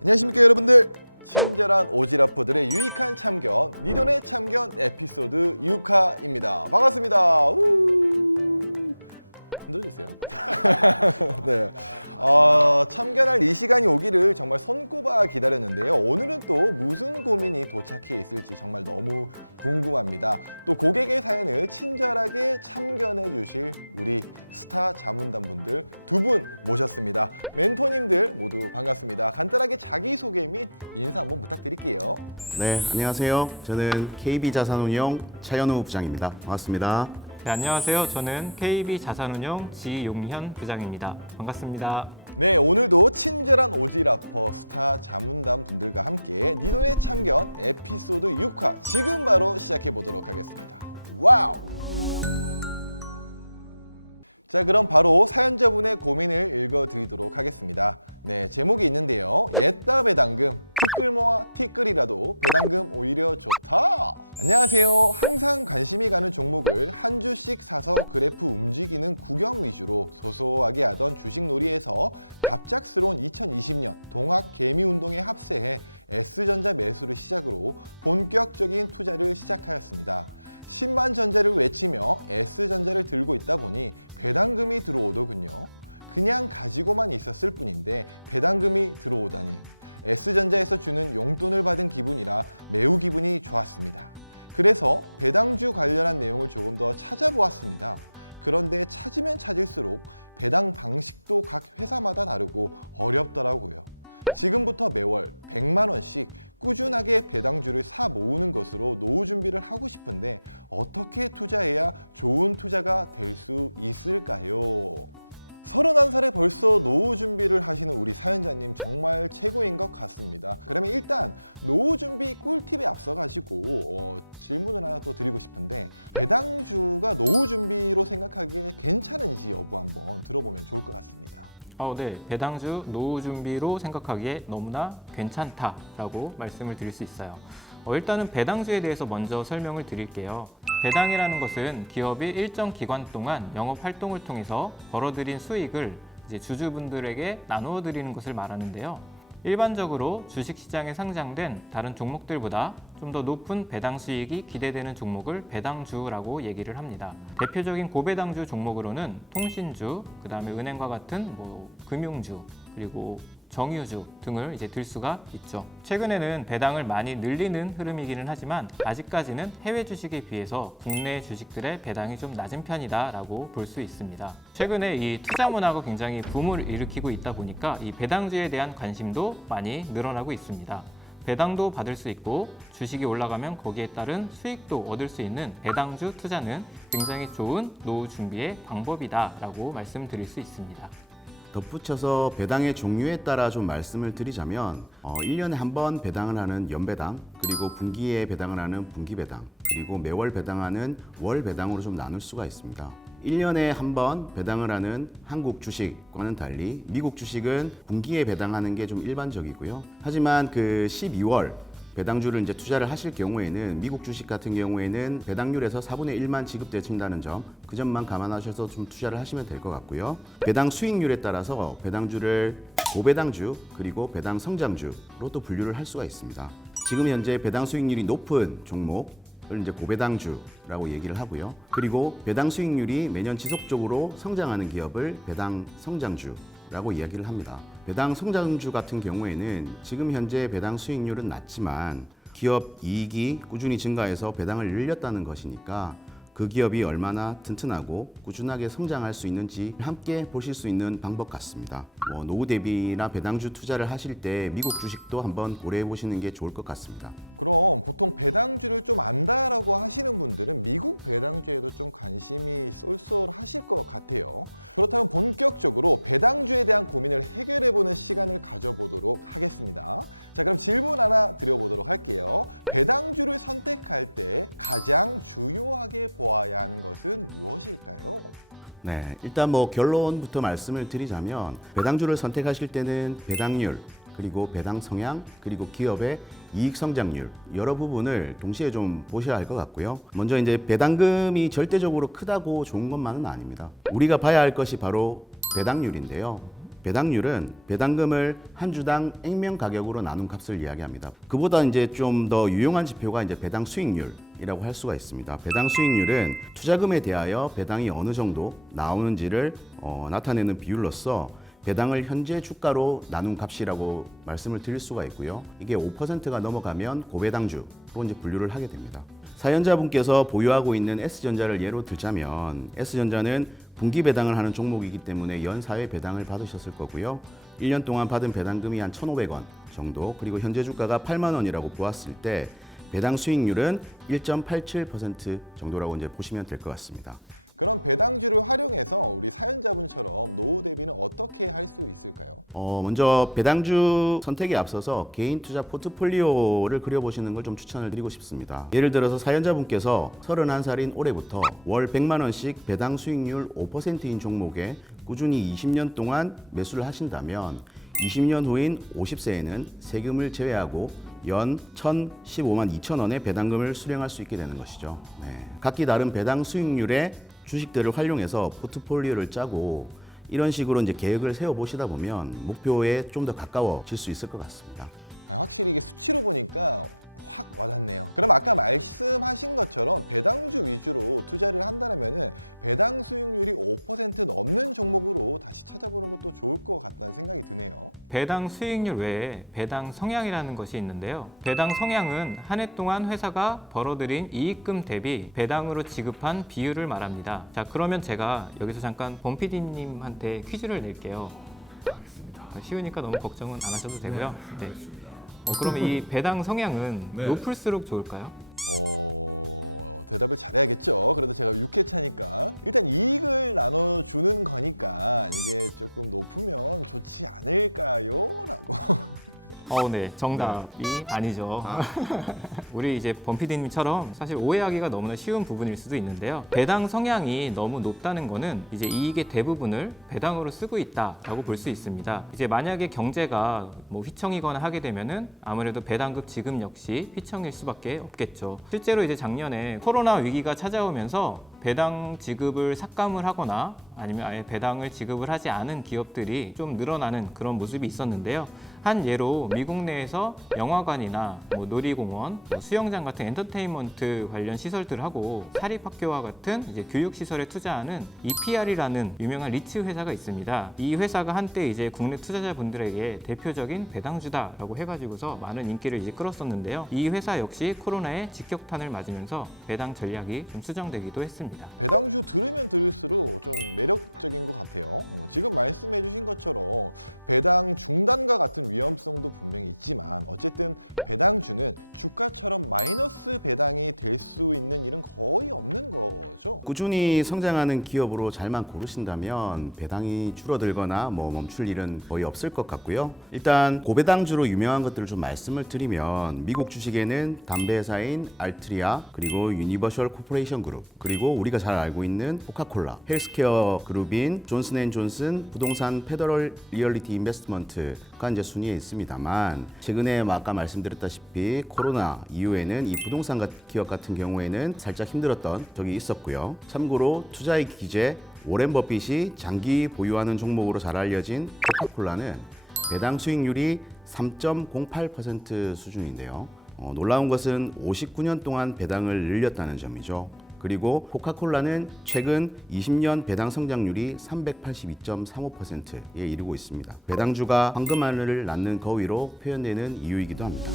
안녕하십니까 여러분들, 친절한 오지라퍼들의 유익한 참견, 니돈의 참견 에피소드 6화입니다. 반갑습니다. 흔들어주세요. 네. 참견할 이 시간이 오기를 정말 손꼽아 기다렸는데요. 오늘은 또 무슨 고민이 도착해 있을지 정말 너무 궁금합니다. 또 고객의 사연을 친절하게 참견해 주실 우리 스타 자문단 분들 두 분 모셨습니다. 멘토님들 모두 반갑습니다. 간단하게 자기소개 및 인사 한번 부탁드릴게요. 네, 안녕하세요. 저는 KB자산운용 차현우 부장입니다. 반갑습니다. 네, 안녕하세요. 저는 KB자산운용 지용현 부장입니다. 반갑습니다. 네, 오늘도 친절한 오지라퍼 스타 자문단 분들과 함께 니돈의 참견 에피소드 6화 지금 바로 시작해 보도록 하겠습니다. 와우! 자, 그럼 바로 사연자분의 고민을 읽어드리도록 하겠습니다. 네, 제목이 있는데요. 옛다 배당금, 티끌모아 티끌이라도 배당금 오히려 좋다. 안녕하세요. 항상 관심이 가는 종목을 한 주씩 사서 그래프 움직이는 구경 위주로 소소하게 하던 주식놀이에서 갑작스러운 2020년 동학 개미운동에 합세해 S전자 매수를 시작으로 본격적인 투자를 시작하였습니다. 10만 전자를 외치며 S전자를 들고 있다 보니 배당금이 들어오더군요. 그냥 가지고만 있었을 뿐인데 배당금이 들어오다니 S전자에서 주는 용돈을 받은 기분이라 매우 기분이 좋았습니다. 그래서 배당주 관련한 내용을 조금 더 찾아보았습니다. 그런데 찾으면 찾을수록 배당 방식도 각 회사마다 다르고 어렵더라고요. 지금부터 매월 100만 원씩 꾸준하게 배당주를 사 모으는 것으로 노후 준비를 하고 싶은데 어떻게 투자해야 좋은 투자가 될 수 있을까요? 31살에 벌써 노후 준비를 하시는 우리 사연자님 정말 최고인 것 같습니다. 그러면 일단 노후 준비 꿀팁에 앞서 가지고 질문을 하나 또 드리고 싶은데, 배당주가 노후 준비로 생각하기에 괜찮은지 여부 한번 들어보면 좋을 것 같습니다. 네, 배당주 노후 준비로 생각하기에 너무나 괜찮다라고 말씀을 드릴 수 있어요. 일단은 배당주에 대해서 먼저 설명을 드릴게요. 배당이라는 것은 기업이 일정 기간 동안 영업 활동을 통해서 벌어들인 수익을 이제 주주분들에게 나누어 드리는 것을 말하는데요. 일반적으로 주식시장에 상장된 다른 종목들보다 좀 더 높은 배당 수익이 기대되는 종목을 배당주라고 얘기를 합니다. 대표적인 고배당주 종목으로는 통신주, 그 다음에 은행과 같은 금융주, 그리고 정유주 등을 이제 들 수가 있죠. 최근에는 배당을 많이 늘리는 흐름이기는 하지만 아직까지는 해외 주식에 비해서 국내 주식들의 배당이 좀 낮은 편이다라고 볼 수 있습니다. 최근에 이 투자 문화가 굉장히 붐을 일으키고 있다 보니까 이 배당주에 대한 관심도 많이 늘어나고 있습니다. 배당도 받을 수 있고 주식이 올라가면 거기에 따른 수익도 얻을 수 있는 배당주 투자는 굉장히 좋은 노후 준비의 방법이다라고 말씀드릴 수 있습니다. 덧붙여서 배당의 종류에 따라 좀 말씀을 드리자면 1년에 한 번 배당을 하는 연배당, 그리고 분기에 배당을 하는 분기배당, 그리고 매월 배당하는 월배당으로 좀 나눌 수가 있습니다. 1년에 한 번 배당을 하는 한국 주식과는 달리 미국 주식은 분기에 배당하는 게 좀 일반적이고요. 하지만 그 12월 배당주를 이제 투자를 하실 경우에는 미국 주식 같은 경우에는 배당률에서 4분의 1만 지급된다는 점, 그 점만 감안하셔서 좀 투자를 하시면 될 것 같고요. 배당 수익률에 따라서 배당주를 고배당주 그리고 배당 성장주로 또 분류를 할 수가 있습니다. 지금 현재 배당 수익률이 높은 종목을 이제 고배당주라고 얘기를 하고요. 그리고 배당 수익률이 매년 지속적으로 성장하는 기업을 배당 성장주라고 이야기를 합니다. 배당 성장주 같은 경우에는 지금 현재 배당 수익률은 낮지만 기업 이익이 꾸준히 증가해서 배당을 늘렸다는 것이니까 그 기업이 얼마나 튼튼하고 꾸준하게 성장할 수 있는지 함께 보실 수 있는 방법 같습니다. 노후 대비나 배당주 투자를 하실 때 미국 주식도 한번 고려해 보시는 게 좋을 것 같습니다. 그럼 보통 배당주를 좀 안다라고 하시는 분들은 미국 배당주에도 좀 관심이 쏠쏠하실 것 같아요. 그렇다면 본격적으로 배당주에 대한 고민을 해결해보는 시간을 가져보도록 하겠습니다. 자, 그럼 질문 하나 드려보도록 할게요. 배당주를 선택할 때 가장 중요하게 보아야 하는 것은 무엇일까요? 네, 일단 결론부터 말씀을 드리자면 배당주를 선택하실 때는 배당률, 그리고 배당 성향, 그리고 기업의 이익 성장률 여러 부분을 동시에 좀 보셔야 할 것 같고요. 먼저 이제 배당금이 절대적으로 크다고 좋은 것만은 아닙니다. 우리가 봐야 할 것이 바로 배당률인데요. 배당률은 배당금을 한 주당 액면 가격으로 나눈 값을 이야기합니다. 그보다 이제 좀 더 유용한 지표가 이제 배당 수익률이라고 할 수가 있습니다. 배당 수익률은 투자금에 대하여 배당이 어느 정도 나오는지를 나타내는 비율로서 배당을 현재 주가로 나눈 값이라고 말씀을 드릴 수가 있고요. 이게 5%가 넘어가면 고배당주로 이제 분류를 하게 됩니다. 사연자분께서 보유하고 있는 S전자를 예로 들자면 S전자는 분기 배당을 하는 종목이기 때문에 연 4회 배당을 받으셨을 거고요. 1년 동안 받은 배당금이 한 1,500원 정도, 그리고 현재 주가가 8만 원이라고 보았을 때 배당 수익률은 1.87% 정도라고 이제 보시면 될 것 같습니다. 그럼 배당주를 활용해서 우리 사연자분처럼 노후 대비는 어떻게 할 수 있을까요? 먼저 배당주 선택에 앞서서 개인 투자 포트폴리오를 그려보시는 걸 좀 추천을 드리고 싶습니다. 예를 들어서 사연자분께서 31살인 올해부터 월 100만 원씩 배당 수익률 5%인 종목에 꾸준히 20년 동안 매수를 하신다면 20년 후인 50세에는 세금을 제외하고 연 1,015만 2천 원의 배당금을 수령할 수 있게 되는 것이죠. 네. 각기 다른 배당 수익률의 주식들을 활용해서 포트폴리오를 짜고 이런 식으로 이제 계획을 세워 보시다 보면 목표에 좀 더 가까워질 수 있을 것 같습니다. 확실히 이게 수치로 보니까 확 와닿네요. 그럼 아까 말씀하신 것처럼 배당주 위주로 투자를 한다면은 배당 수익률이 5% 넘는 종목으로 다시 찾아보는 것도 좋을 것 같다는 생각이 드네요. 배당 수익률 외에 배당 성향이라는 것이 있는데요. 배당 성향은 한 해 동안 회사가 벌어들인 이익금 대비 배당으로 지급한 비율을 말합니다. 자, 그러면 제가 여기서 잠깐 범 PD님한테 퀴즈를 낼게요. 쉬우니까 너무 걱정은 안 하셔도 되고요. 네. 그럼 이 배당 성향은 높을수록 좋을까요? 대답을 잘해야겠죠. 그래도 제가 6회차니까 일단 이익을 나눠주는 거니까 이게 조금 높으면 좋지 않을까요? 라고. 네. 정답이 아니죠. 우리 이제 범피디님처럼 사실 오해하기가 너무나 쉬운 부분일 수도 있는데요. 배당 성향이 너무 높다는 거는 이제 이익의 대부분을 배당으로 쓰고 있다라고 볼 수 있습니다. 이제 만약에 경제가 뭐 휘청이거나 하게 되면은 아무래도 배당급 지급 역시 휘청일 수밖에 없겠죠. 실제로 이제 작년에 코로나 위기가 찾아오면서 배당 지급을 삭감을 하거나 아니면 아예 배당을 지급을 하지 않은 기업들이 좀 늘어나는 그런 모습이 있었는데요. 한 예로 미국 내에서 영화관이나 뭐 놀이공원, 수영장 같은 엔터테인먼트 관련 시설들하고 사립학교와 같은 이제 교육 시설에 투자하는 EPR이라는 유명한 리츠 회사가 있습니다. 이 회사가 한때 이제 국내 투자자분들에게 대표적인 배당주다라고 해가지고서 많은 인기를 이제 끌었었는데요. 이 회사 역시 코로나에 직격탄을 맞으면서 배당 전략이 좀 수정되기도 했습니다. 배당주 들으면 들을수록 좀 매력적인 것 같아요. 지금 말씀해 주신 것처럼 배당 중단과 같은 위험성도 분명히 있지만 어쨌든 배당주는 주가처럼 마이너스 배당이 될 수 있는 일은 거의 없는 거죠. 꾸준히 성장하는 기업으로 잘만 고르신다면 배당이 줄어들거나 뭐 멈출 일은 거의 없을 것 같고요. 일단 고배당주로 유명한 것들을 좀 말씀을 드리면 미국 주식에는 담배 회사인 알트리아, 그리고 유니버셜 코퍼레이션 그룹, 그리고 우리가 잘 알고 있는 코카콜라, 헬스케어 그룹인 존슨앤존슨, 부동산 페더럴 리얼리티 인베스트먼트가 이제 순위에 있습니다만 최근에 아까 말씀드렸다시피 코로나 이후에는 이 부동산 기업 같은 경우에는 살짝 힘들었던 적이 있었고요. 참고로 투자의 기재 워렌 버핏이 장기 보유하는 종목으로 잘 알려진 코카콜라는 배당 수익률이 3.08% 수준인데요. 놀라운 것은 59년 동안 배당을 늘렸다는 점이죠. 그리고 코카콜라는 최근 20년 배당 성장률이 382.35%에 이르고 있습니다. 배당주가 황금알을 낳는 거위로 표현되는 이유이기도 합니다.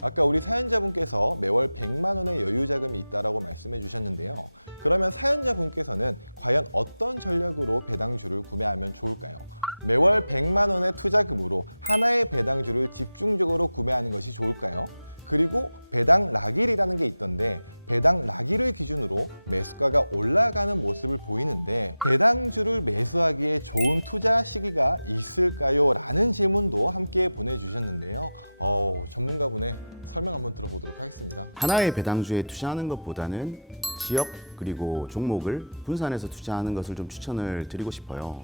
아까 우리 사연자분께서 매월 100만 원의 여유 자금이 있다라고 말씀해 주셨는데요. 그러면 사연자분께서는 과연 어떤 전략으로 배당주를 구매하면 좋을까요? 매월 100만 원의 투자금으로 하나의 배당주를 집중적으로 구매하는 것이 좋을까요? 그리고 배당 락일이라는 게 있던데 배당 락일을 기준으로 매수가가 올라가는 모습을 보이는데 배당주를 매수하기에 좋은 투자 시기가 있을까요? 라는 질문도 함께 보내주셨는데요. 전문가분의 설명 한번 들어보도록 하겠습니다. 하나의 배당주에 투자하는 것보다는 지역 그리고 종목을 분산해서 투자하는 것을 좀 추천을 드리고 싶어요.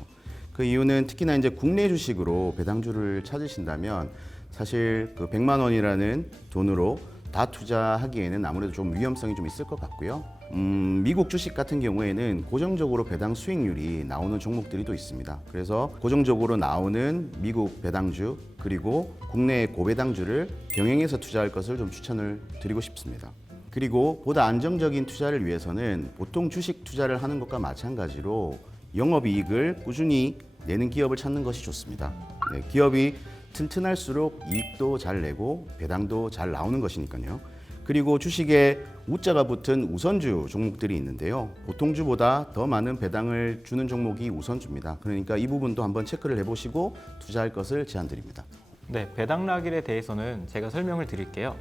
그 이유는 특히나 이제 국내 주식으로 배당주를 찾으신다면 사실 그 100만 원이라는 돈으로 다 투자하기에는 아무래도 좀 위험성이 좀 있을 것 같고요. 미국 주식 같은 경우에는 고정적으로 배당 수익률이 나오는 종목들이 또 있습니다. 그래서 고정적으로 나오는 미국 배당주 그리고 국내 고배당주를 병행해서 투자할 것을 좀 추천을 드리고 싶습니다. 그리고 보다 안정적인 투자를 위해서는 보통 주식 투자를 하는 것과 마찬가지로 영업이익을 꾸준히 내는 기업을 찾는 것이 좋습니다. 네, 기업이 튼튼할수록 이익도 잘 내고 배당도 잘 나오는 것이니까요. 그리고 주식에 우자가 붙은 우선주 종목들이 있는데요. 보통주보다 더 많은 배당을 주는 종목이 우선주입니다. 그러니까 이 부분도 한번 체크를 해보시고 투자할 것을 제안드립니다. 네, 배당락일에 대해서는 제가 설명을 드릴게요.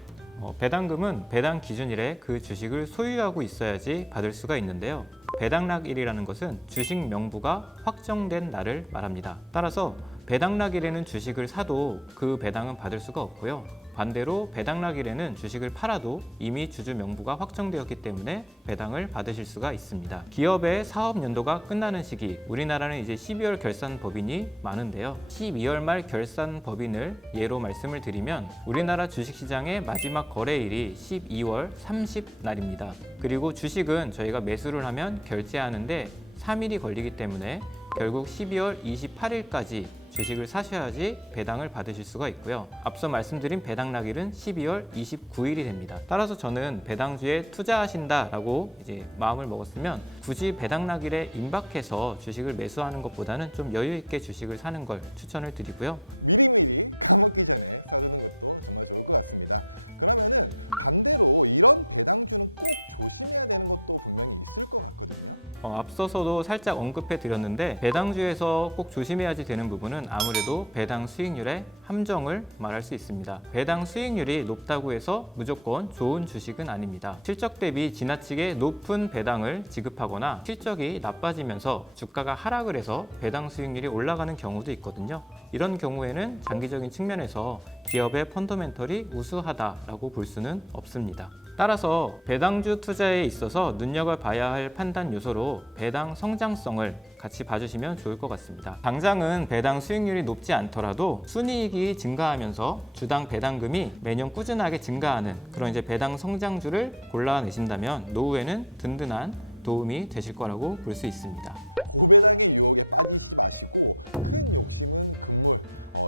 배당금은 배당 기준일에 그 주식을 소유하고 있어야지 받을 수가 있는데요. 배당락일이라는 것은 주식 명부가 확정된 날을 말합니다. 따라서 배당락일에는 주식을 사도 그 배당은 받을 수가 없고요. 반대로 배당락일에는 주식을 팔아도 이미 주주 명부가 확정되었기 때문에 배당을 받으실 수가 있습니다. 기업의 사업 연도가 끝나는 시기, 우리나라는 이제 12월 결산 법인이 많은데요. 12월 말 결산 법인을 예로 말씀을 드리면 우리나라 주식시장의 마지막 거래일이 12월 30날입니다. 그리고 주식은 저희가 매수를 하면 결제하는데 3일이 걸리기 때문에 결국 12월 28일까지 주식을 사셔야지 배당을 받으실 수가 있고요. 앞서 말씀드린 배당락일은 12월 29일이 됩니다. 따라서 저는 배당주에 투자하신다라고 이제 마음을 먹었으면 굳이 배당락일에 임박해서 주식을 매수하는 것보다는 좀 여유 있게 주식을 사는 걸 추천을 드리고요. 미리미리 까먹기 전에 사두는 것도 정말 좋을 것 같습니다. 그러면은 반대로 이런 배당주는 꼭 조심해야 되는 것도 분명히 있을 것 같거든요. 앞서서도 살짝 언급해 드렸는데 배당주에서 꼭 조심해야지 되는 부분은 아무래도 배당 수익률의 함정을 말할 수 있습니다. 배당 수익률이 높다고 해서 무조건 좋은 주식은 아닙니다. 실적 대비 지나치게 높은 배당을 지급하거나 실적이 나빠지면서 주가가 하락을 해서 배당 수익률이 올라가는 경우도 있거든요. 이런 경우에는 장기적인 측면에서 기업의 펀더멘털이 우수하다라고 볼 수는 없습니다. 따라서 배당주 투자에 있어서 눈여겨봐야 할 판단 요소로 배당 성장성을 같이 봐주시면 좋을 것 같습니다. 당장은 배당 수익률이 높지 않더라도 순이익이 증가하면서 주당 배당금이 매년 꾸준하게 증가하는 그런 이제 배당 성장주를 골라내신다면 노후에는 든든한 도움이 되실 거라고 볼 수 있습니다. 고배당의 유혹에 빠지지 마시고 큰 욕심은 금물.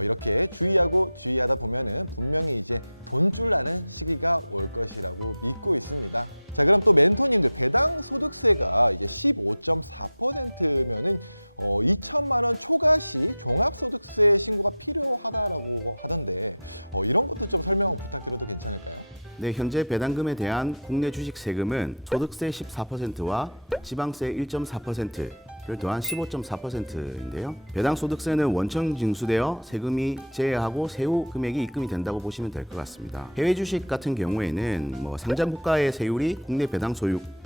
이렇게 주의하다 보면은 분명히 이제 돈줄 나는 시기가 올 것이라고 믿고 있습니다. 자, 그럼 또 멘토님들 배당 소득세가 이제 15.4%면은 2천만 원 초과 시 종합소득세 신고가 필요하다라고 하던데 이런 것도 좀 설명 부탁드려도 괜찮을까요? 네, 현재 배당금에 대한 국내 주식 세금은 소득세 14%와 지방세 1.4%를 더한 15.4%인데요. 배당 소득세는 원천 징수되어 세금이 제외하고 세후 금액이 입금이 된다고 보시면 될 것 같습니다. 해외 주식 같은 경우에는 상장 국가의 세율이 국내 배당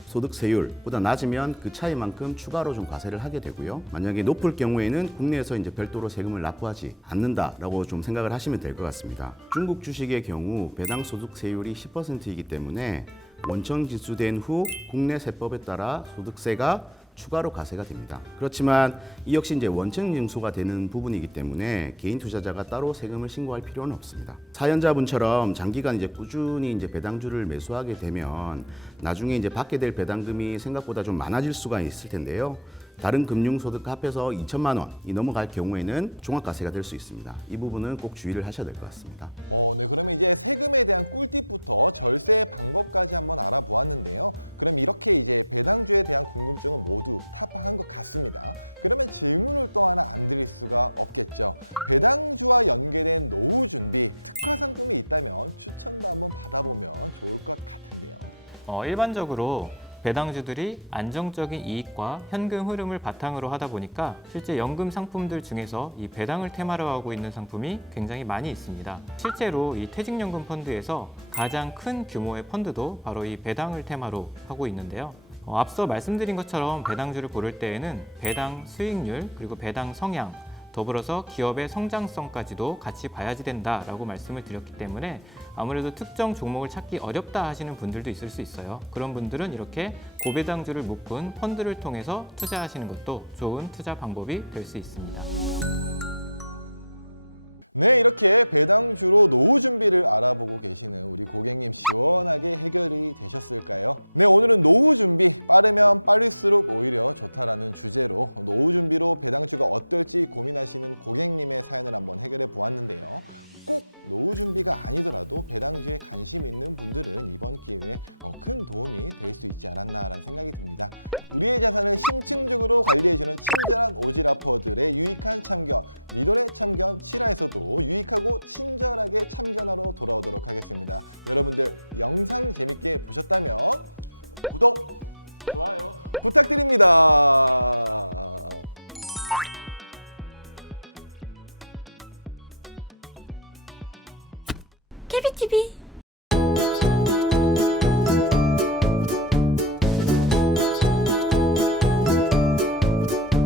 소득세율보다 낮으면 그 차이만큼 추가로 좀 과세를 하게 되고요. 만약에 높을 경우에는 국내에서 이제 별도로 세금을 납부하지 않는다라고 좀 생각을 하시면 될 것 같습니다. 중국 주식의 경우 배당 소득세율이 10%이기 때문에 원천 징수된 후 국내 세법에 따라 소득세가 추가로 과세가 됩니다. 그렇지만 이 역시 이제 원천 징수가 되는 부분이기 때문에 개인 투자자가 따로 세금을 신고할 필요는 없습니다. 사연자분처럼 장기간 이제 꾸준히 이제 배당주를 매수하게 되면 나중에 이제 받게 될 배당금이 생각보다 좀 많아질 수가 있을 텐데요. 다른 금융소득과 합해서 2천만 원이 넘어갈 경우에는 종합과세가 될 수 있습니다. 이 부분은 꼭 주의를 하셔야 될 것 같습니다. 네, 그러면 이제 세금에 대한 꿀팁부터 절세 방법까지 한번 알아보았는데요. 그럼 이렇게 이제 배당주에 대한 궁금증은 모두 타파한 것 같습니다. 그러면 질문을 또 하나 안 드릴 수가 없겠죠. 배당주와 연계된 노후 준비, 특화 상품이 있다면 추천도 한번 받아보면 좋을 것 같은데요. 일반적으로 배당주들이 안정적인 이익과 현금 흐름을 바탕으로 하다 보니까 실제 연금 상품들 중에서 이 배당을 테마로 하고 있는 상품이 굉장히 많이 있습니다. 실제로 이 퇴직연금 펀드에서 가장 큰 규모의 펀드도 바로 이 배당을 테마로 하고 있는데요. 앞서 말씀드린 것처럼 배당주를 고를 때에는 배당 수익률 그리고 배당 성향 더불어서 기업의 성장성까지도 같이 봐야지 된다라고 말씀을 드렸기 때문에 아무래도 특정 종목을 찾기 어렵다 하시는 분들도 있을 수 있어요. 그런 분들은 이렇게 고배당주를 묶은 펀드를 통해서 투자하시는 것도 좋은 투자 방법이 될 수 있습니다. 네, 이렇게 배당주로 노후 준비를 알아보고 계시는 우리 고객님 시원하게 해결이 되셨을까요? 네, 오늘은 노후 준비, 빠르면 빠를수록 오히려 좋다라는 주제로 노후 준비로 배당주가 어떨지 고민하시는 고객님의 사연을 한번 해결해 보았는데요. 꼭 노후 준비가 아니더라도 배당주에 관심 있는 분들은 이번 기회에 큰 도움이 될 수 있지 않았나라는 생각이 듭니다. 우리의 자산을 심층적으로 관리해주는 친절한 오지라퍼들의 유익한 참견, 니돈의 참견 7화에서도 유익하고 친절하게 참견하러 돌아오도록 하겠습니다. 여러분들 영상 재밌게 보셨다면 구독 좋아요. 부탁드립니다. 케비TV